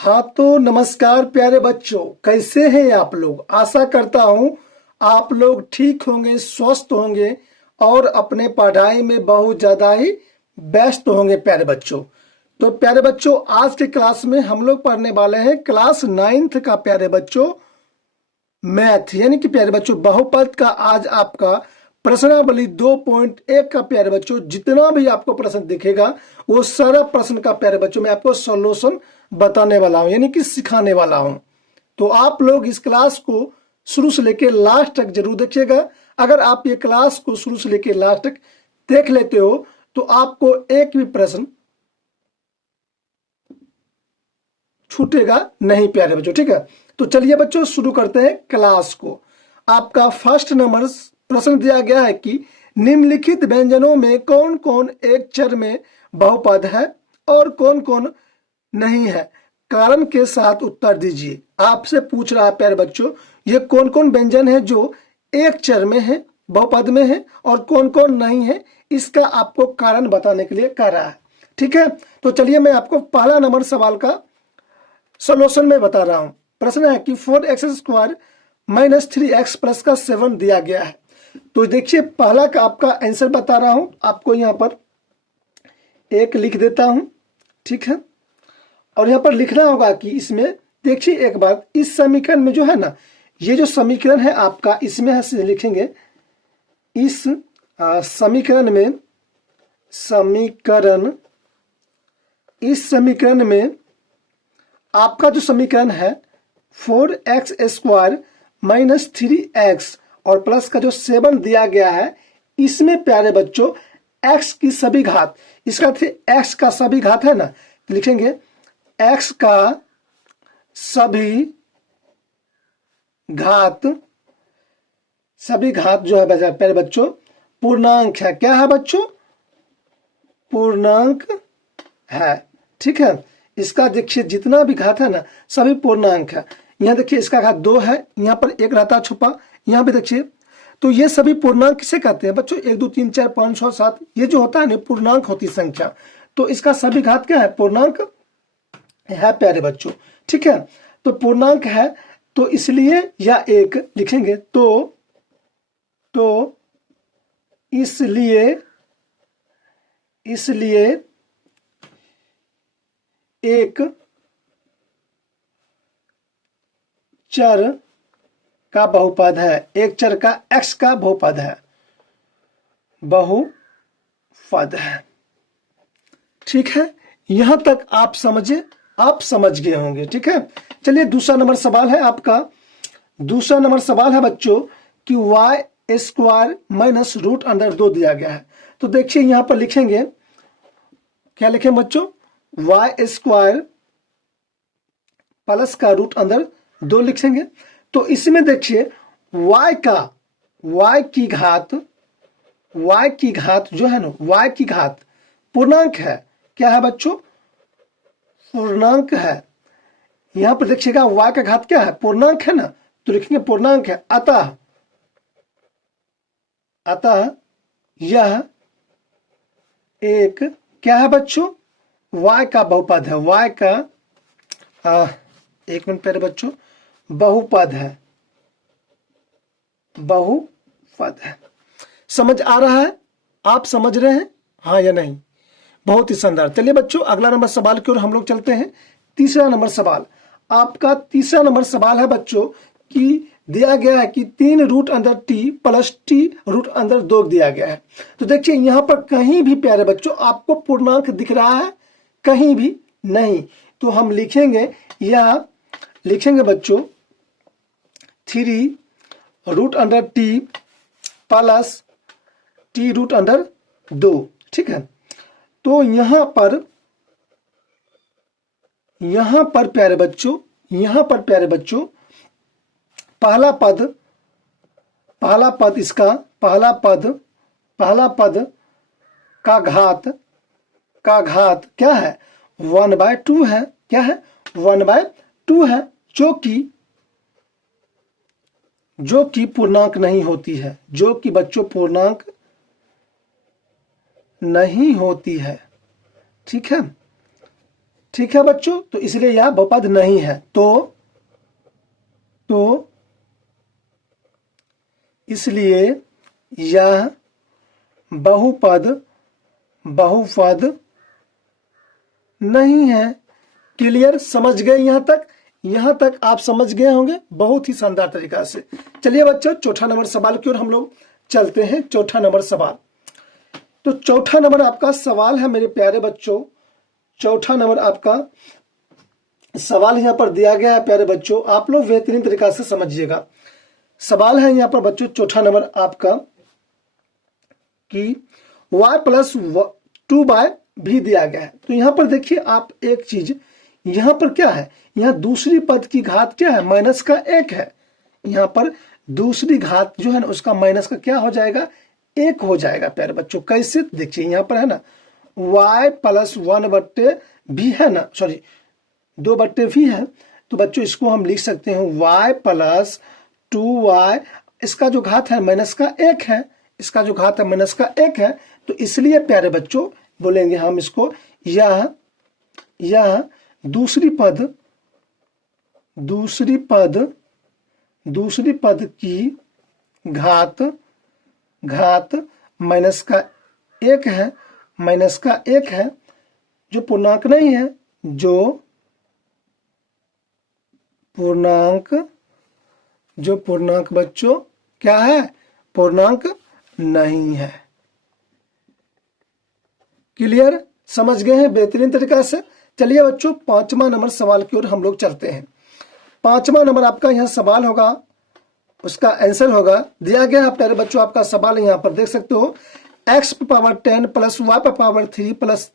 हाँ तो नमस्कार प्यारे बच्चों, कैसे हैं आप लोग। आशा करता हूँ आप लोग ठीक होंगे, स्वस्थ होंगे और अपने पढ़ाई में बहुत ज़्यादा ही व्यस्त होंगे प्यारे बच्चों। तो प्यारे बच्चों, आज के क्लास में हम लोग पढ़ने वाले हैं क्लास 9th का प्यारे बच्चों मैथ, यानी कि प्यारे बच्चों बहुपद का आज आपका प्रश्नावली 2.1 का प्यारे बच्चों जितना भी आपको प्रश्न दिखेगा वो सारा प्रश्न का प्यारे बच्चों मैं आपको सॉल्यूशन बताने वाला हूं, यानी कि सिखाने वाला हूं। तो आप लोग इस क्लास को शुरू से लेकर लास्ट तक जरूर देखिएगा। अगर आप ये क्लास को शुरू से लेकर लास्ट तक देख लेते हो तो आपको एक भी प्रश्न छूटेगा नहीं प्यारे बच्चों, ठीक है। तो चलिए बच्चों शुरू करते हैं क्लास को। आपका फर्स्ट नंबर प्रश्न दिया गया है कि निम्नलिखित व्यंजनों में कौन कौन एक चर में बहुपद है और कौन कौन नहीं है, कारण के साथ उत्तर दीजिए। आपसे पूछ रहा है प्यारे बच्चों ये कौन कौन व्यंजन है जो एक चर में है, बहुपद में है और कौन कौन नहीं है, इसका आपको कारण बताने के लिए कह रहा है, ठीक है। तो चलिए मैं आपको पहला नंबर सवाल का सोल्यूशन में बता रहा हूं। प्रश्न है कि 4x² माइनस 3x प्लस का 7 दिया गया है। तो देखिए पहला का आपका आंसर बता रहा हूं, आपको यहां पर एक लिख देता हूं, ठीक है। और यहां पर लिखना होगा कि इसमें देखिए एक बार इस समीकरण में जो है ना, ये जो समीकरण है आपका इसमें है लिखेंगे इस समीकरण में आपका जो समीकरण है 4x² माइनस 3x और प्लस का जो 7 दिया गया है, इसमें प्यारे बच्चों x की सभी घात, इसका x का सभी घात है ना, तो लिखेंगे x का सभी घात जो है प्यारे बच्चों पूर्णांक है। क्या है बच्चों? पूर्णांक है, ठीक है। इसका देखिए जितना भी घात है ना सभी पूर्णांक है। यहाँ देखिए इसका घात 2 है, यहाँ पर एक रहता छुपा, यहाँ पे देखिए। तो ये सभी पूर्णांक किसे कहते हैं बच्चों? 1 2 3 4 5 6 7 ये जो होता है ना पूर्णांक होती संख्या। तो इसका सभी घात क्या है? पूर्णांक है प्यारे बच्चों, ठीक है। तो पूर्णांक है तो इसलिए या एक लिखेंगे तो इसलिए एक चर का बहुपद है, एक चर का x का बहुपद है, ठीक है। यहां तक आप समझ गए होंगे, ठीक है। चलिए दूसरा नंबर सवाल है आपका। दूसरा नंबर सवाल है बच्चों कि y² माइनस √2 दिया गया है। तो देखिए यहां पर लिखेंगे, क्या लिखें बच्चों? y² प्लस का √2 लिखेंगे। तो इसमें देखिए y की घात जो है ना, y की घात पूर्णांक है। क्या है बच्चों? पूर्णांक है। यहां पर देखिएगा y का घात क्या है? पूर्णांक है ना, तो लिखेंगे पूर्णांक है। अतः यह एक क्या है बच्चों? y का बहुपद है। y का एक मिनट पहले बच्चों बहुपद है। समझ आ रहा है? आप समझ रहे हैं हाँ या नहीं? बहुत ही शानदार। चलिए बच्चों अगला नंबर सवाल की ओर हम लोग चलते हैं। तीसरा नंबर सवाल आपका तीसरा नंबर सवाल है बच्चों कि दिया गया है कि 3√t प्लस t√2 दिया गया है। तो देखिए यहां पर कहीं भी प्यारे बच्चों आपको पूर्णांक दिख रहा है? कहीं भी नहीं। तो हम लिखेंगे बच्चों 3√t प्लस t√2, ठीक है। तो यहां पर प्यारे बच्चों पहला पद का घात क्या है? 1/2 है। क्या है? 1/2 है, जो कि पूर्णांक नहीं होती है, जो कि बच्चों पूर्णांक नहीं होती है, ठीक है। ठीक है बच्चों, तो इसलिए यह बहुपद नहीं है। तो इसलिए यह बहुपद नहीं है। क्लियर, समझ गए यहां तक? यहां तक आप समझ गए होंगे बहुत ही शानदार तरीका से। चलिए बच्चों, चौथा नंबर सवाल की ओर हम लोग चलते हैं। चौथा नंबर सवाल, तो चौथा नंबर आपका सवाल है मेरे प्यारे बच्चों, चौथा नंबर आपका सवाल यहां पर दिया गया है प्यारे बच्चों, आप लोग बेहतरीन तरीका से समझिएगा। सवाल है यहां पर बच्चों चौथा नंबर आपका कि y+2 भी दिया गया है। तो यहां पर देखिए आप एक चीज, यहां पर क्या है, यहां दूसरी पद की घात क्या है, -1 है। यहां पर दूसरी घात जो है ना उसका माइनस का क्या हो जाएगा, 1 हो जाएगा प्यारे बच्चों। कैसे, देखिए यहां पर है ना y+1/v है ना, सॉरी 2/v है। तो बच्चों इसको हम लिख सकते हैं y+2y, इसका जो घात है -1 है, इसका जो घात है -1 है। तो इसलिए प्यारे बच्चों बोलेंगे हम इसको, यह दूसरी पद की घात -1 है, -1 है, जो पूर्णांक नहीं है, जो पूर्णांक बच्चों क्या है, पूर्णांक नहीं है। क्लियर, समझ गए हैं बेहतरीन तरीका से। चलिए बच्चों, पांचवा नंबर सवाल की ओर हम लोग चलते हैं। पांचवा नंबर आपका यहाँ सवाल होगा, उसका आंसर होगा दिया गया है प्यारे बच्चों। आपका सवाल यहाँ पर देख सकते हो, x⁻10 + y⁻3 प्लस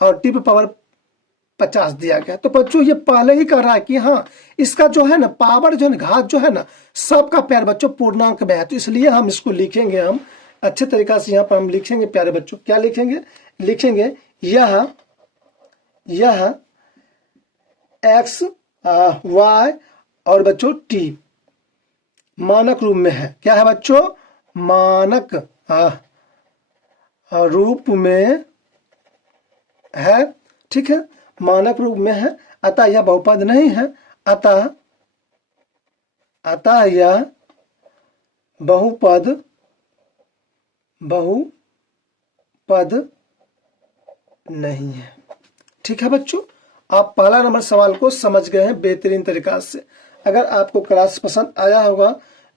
और t⁻50 दिया गया। तो बच्चों ये पहले ही कह रहा है कि हाँ इसका जो है ना पावर जो है घात जो है ना सबका प्यारे बच्चों पूर्णांक में है। तो इसलिए हम इसको लिखेंगे, हम अच्छे तरीका से यहाँ पर हम लिखेंगे प्यारे बच्चों। क्या लिखेंगे, लिखेंगे यह x y और बच्चों t मानक रूप में है। क्या है बच्चों, मानक रूप में है। ठीक है, मानक रूप में है, अतः यह बहुपद नहीं है, अतः यह बहुपद नहीं है। ठीक है बच्चों, आप पहला नंबर सवाल को समझ गए हैं बेहतरीन तरीका से। अगर आपको क्लास पसंद आया होगा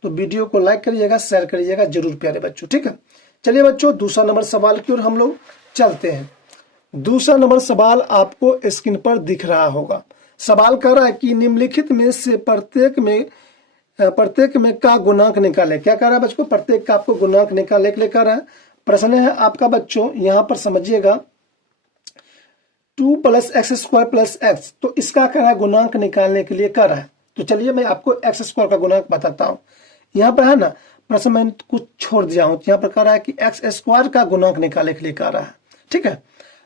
तो वीडियो को लाइक करिएगा, शेयर करिएगा जरूर प्यारे बच्चों। ठीक है, चलिए बच्चों दूसरा नंबर सवाल की ओर हम लोग चलते हैं। दूसरा नंबर सवाल आपको स्क्रीन पर दिख रहा होगा। सवाल कह रहा है कि निम्नलिखित में से प्रत्येक में का गुणांक निकाले। क्या कह रहा है बच्चों, प्रत्येक का आपको गुणांक निकाले के लिए कह रहा है। प्रश्न है आपका बच्चों, यहां पर समझिएगा 2 + x² + x, तो इसका कह रहा है गुणांक निकालने के लिए कह रहा है। तो चलिए मैं आपको x² का गुणांक बताता हूं। यहाँ पर है ना प्रश्न में कुछ छोड़ दिया हूं, यहाँ पर कह रहा है कि x² का गुणांक निकालने के लिए कह रहा है। ठीक है,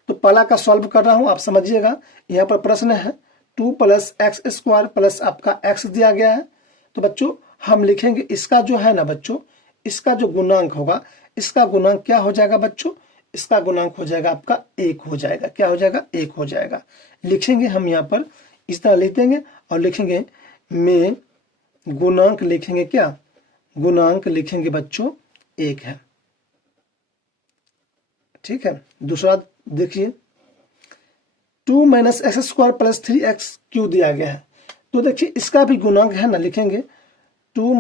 तो पहला का सॉल्व कर रहा हूं, आप समझिएगा। यहाँ पर प्रश्न है 2 + x² प्लस आपका x दिया गया है। तो बच्चों हम लिखेंगे इसका जो है ना बच्चों, इसका जो गुणांक होगा, इसका गुणांक क्या हो जाएगा बच्चों, इसका गुणांक हो जाएगा आपका 1 हो जाएगा। क्या हो जाएगा, 1 हो जाएगा। लिखेंगे हम यहाँ पर इस तरह लिख देंगे और लिखेंगे में गुणांक लिखेंगे, क्या गुणांक लिखेंगे बच्चों 1 है। ठीक है, दूसरा देखिए 2 - x² + 3x³ दिया गया है। तो देखिए इसका भी गुणांक है ना, लिखेंगे 2 -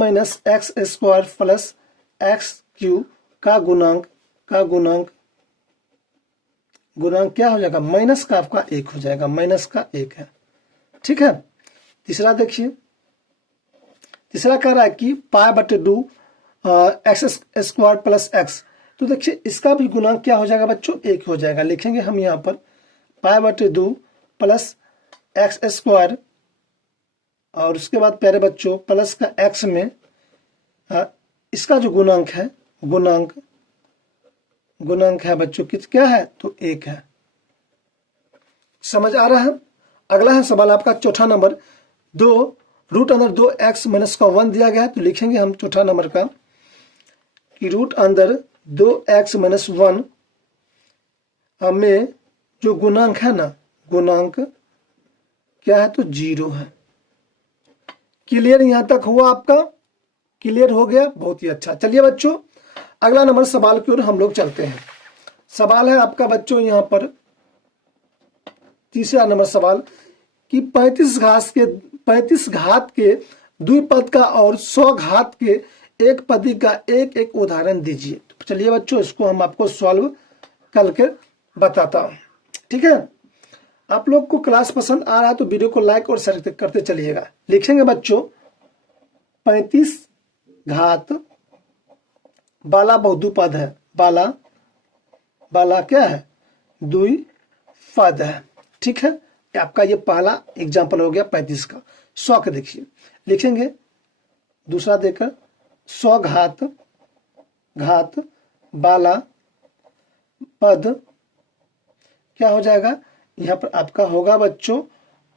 x² + x³ का गुणांक क्या हो जाएगा, माइनस का आपका 1 हो जाएगा, माइनस का 1 है। ठीक है, तीसरा देखिए, तीसरा कह रहा है कि π/2 x² + x। तो देखिए इसका भी गुणांक क्या हो जाएगा बच्चों, 1 हो जाएगा। लिखेंगे हम यहाँ पर π/2 + x² और उसके बाद प्यारे बच्चों प्लस का x में इसका जो गुणांक है, गुणांक है बच्चों क्या है, तो 1 है। समझ आ रहा है। अगला है सवाल आपका चौथा नंबर, 2√2x - 1 दिया गया है। तो लिखेंगे हम चौथा नंबर का कि √2x - 1 में जो गुणांक है ना, क्या है, तो 0 है। क्लियर यहां तक हुआ आपका? क्लियर हो गया, बहुत ही अच्छा। चलिए बच्चों अगला नंबर सवाल की ओर हम लोग चलते हैं। सवाल है आपका बच्चों यहां पर तीसरा नंबर सवाल कि 35 घात के द्विपद का और 100 घात के एक पदी का एक एक उदाहरण दीजिए। तो चलिए बच्चों इसको हम आपको सॉल्व करके बताता हूं, ठीक है। आप लोग को क्लास पसंद आ रहा है तो वीडियो को लाइक और शेयर करते चलिएगा। लिखेंगे बच्चों 35 घात, बाला बहुद्विपद है, बाला क्या है, द्विपद है, ठीक है। आपका ये पहला एग्जांपल हो गया 35 का। 100 का देखिए, लिखेंगे दूसरा देकर 100 घात बाला पद, क्या हो जाएगा, यहाँ पर आपका होगा बच्चों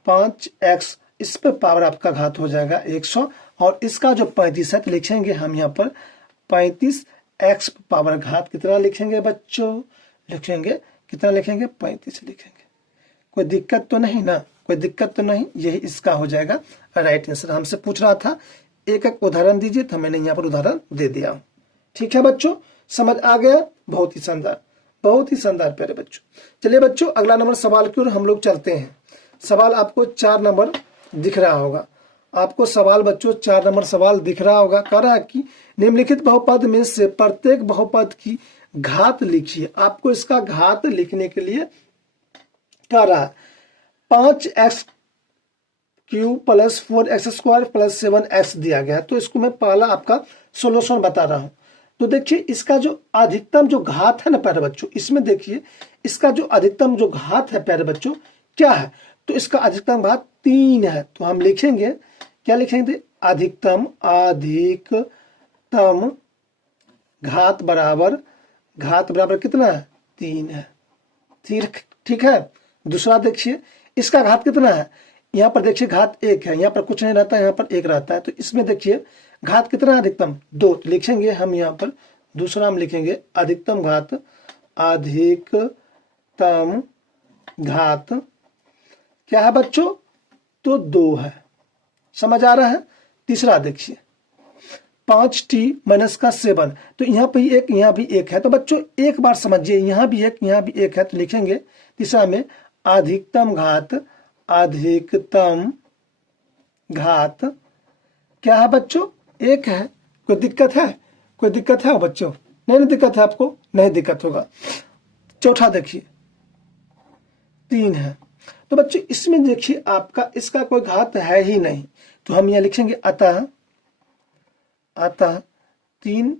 5x, इस पे पावर आपका घात हो जाएगा 100, और इसका जो 35 है तो लिखेंगे हम यहाँ पर 35x पावर घात कितना लिखेंगे बच्चों, लिखेंगे कितना लिखेंगे, 35 लिखेंगे। कोई दिक्कत तो नहीं ना, कोई दिक्कत तो नहीं, यही इसका हो जाएगा राइट आंसर। हमसे पूछ रहा था एक एक उदाहरण दीजिए, तो मैंने यहाँ पर उदाहरण दे दिया हूं। ठीक है बच्चों, समझ आ गया? बहुत ही शानदार, बहुत ही शानदार प्यारे बच्चों। चलिए बच्चों अगला नंबर सवाल की ओर हम लोग चलते हैं। सवाल आपको 4 नंबर दिख रहा होगा, आपको सवाल बच्चों 4 नंबर सवाल दिख रहा होगा। कह रहा है कि निम्नलिखित बहुपद में से प्रत्येक बहुपद की घात लिखिए। आपको इसका घात लिखने के लिए कह रहा है 5x cube plus 4x square plus 7x दिया गया है। तो इसको मैं पहला आपका सोल्यूशन बता रहा हूं। तो देखिए इसका जो अधिकतम जो घात है ना प्यारे बच्चों, इसमें देखिए इसका जो अधिकतम जो घात है प्यारे बच्चों क्या है, तो इसका अधिकतम घात 3 है। तो हम लिखेंगे, क्या लिखेंगे, अधिकतम घात बराबर कितना है, 3 है, ठीक है। दूसरा देखिए इसका घात कितना है, यहाँ पर देखिए घात 1 है, यहाँ पर कुछ नहीं रहता है, यहाँ पर 1 रहता है। तो इसमें देखिए घात कितना है, अधिकतम 2। तो लिखेंगे हम यहाँ पर दूसरा हम लिखेंगे अधिकतम घात क्या है बच्चों, तो 2 है। समझ आ रहा है? तीसरा देखिए 5t माइनस का 7, तो यहाँ पे 1 यहाँ भी 1 है। तो बच्चों एक बार समझिए, यहाँ भी 1 यहाँ भी 1 है। तो लिखेंगे तीसरा में अधिकतम घात क्या है बच्चों, 1 है। कोई दिक्कत है, कोई दिक्कत है बच्चों? नहीं दिक्कत है आपको, नहीं दिक्कत होगा। चौथा देखिए 3 है। तो बच्चों इसमें देखिए आपका इसका कोई घात है ही नहीं, तो हम यहाँ लिखेंगे अतः 3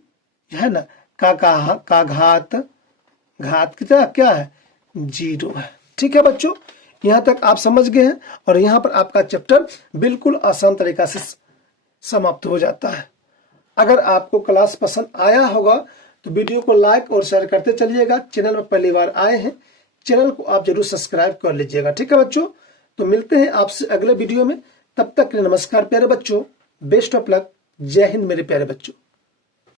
है ना का घात कितना क्या है, 0 है। ठीक है बच्चों, यहाँ तक आप समझ गए हैं और यहाँ पर आपका चैप्टर बिल्कुल आसान तरीका से समाप्त हो जाता है। अगर आपको क्लास पसंद आया होगा तो वीडियो को लाइक और शेयर करते चलिएगा। चैनल में पहली बार आए हैं, चैनल को आप जरूर सब्सक्राइब कर लीजिएगा। ठीक है बच्चों, तो मिलते हैं आपसे अगले वीडियो में। तब तक के लिए नमस्कार प्यारे बच्चों, बेस्ट ऑफ लक, जय हिंद मेरे प्यारे बच्चों।